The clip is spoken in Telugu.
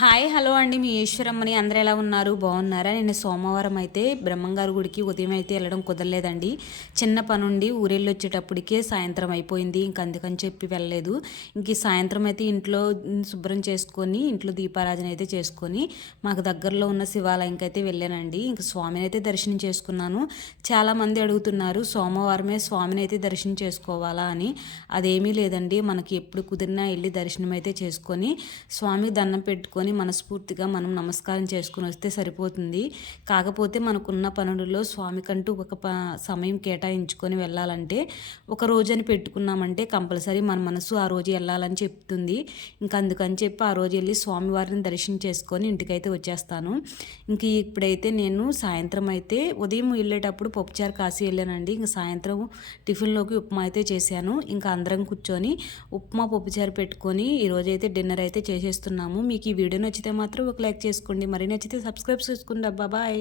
హాయ్ హలో అండి. మీ ఈశ్వరమ్మని అందరూ ఎలా ఉన్నారు? బాగున్నారా? నేను సోమవారం అయితే బ్రహ్మంగారు గుడికి ఉదయం అయితే వెళ్ళడం కుదరలేదండి. చిన్న పనుండి ఊరెళ్ళి వచ్చేటప్పటికే సాయంత్రం అయిపోయింది. ఇంక అందుకని చెప్పి వెళ్ళలేదు. ఇంక సాయంత్రం అయితే ఇంట్లో శుభ్రం చేసుకొని ఇంట్లో దీపారాధన అయితే చేసుకొని మాకు దగ్గరలో ఉన్న శివాలయంకి అయితే వెళ్ళానండి. ఇంక స్వామిని అయితే దర్శనం చేసుకున్నాను. చాలామంది అడుగుతున్నారు సోమవారమే స్వామిని అయితే దర్శనం చేసుకోవాలా అని. అదేమీ లేదండి, మనకి ఎప్పుడు కుదిరినా వెళ్ళి దర్శనం అయితే చేసుకొని స్వామికి దండం పెట్టుకొని మనస్ఫూర్తిగా మనం నమస్కారం చేసుకుని వస్తే సరిపోతుంది. కాకపోతే మనకున్న పనులలో స్వామికంటూ ఒక సమయం కేటాయించుకొని వెళ్ళాలంటే ఒక రోజు అని పెట్టుకున్నామంటే కంపల్సరీ మన మనసు ఆ రోజు వెళ్ళాలని చెప్తుంది. ఇంకా అందుకని చెప్పి ఆ రోజు వెళ్ళి స్వామివారిని దర్శనం చేసుకొని ఇంటికైతే వచ్చేస్తాను. ఇంక ఇప్పుడైతే నేను సాయంత్రం అయితే ఉదయం వెళ్ళేటప్పుడు పప్పుచారు కాసి వెళ్ళానండి. ఇంక సాయంత్రం టిఫిన్లోకి ఉప్మా అయితే చేశాను. ఇంకా అందరం కూర్చొని ఉప్మా పప్పుచారు పెట్టుకొని ఈరోజైతే డిన్నర్ అయితే చేసేస్తున్నాము. మీకు ఈ వీడియో నచ్చితే మాత్రం ఒక లైక్ చేసుకోండి, మరి నచ్చితే సబ్స్క్రైబ్ చేసుకోండి. అబ్బా బాయ్.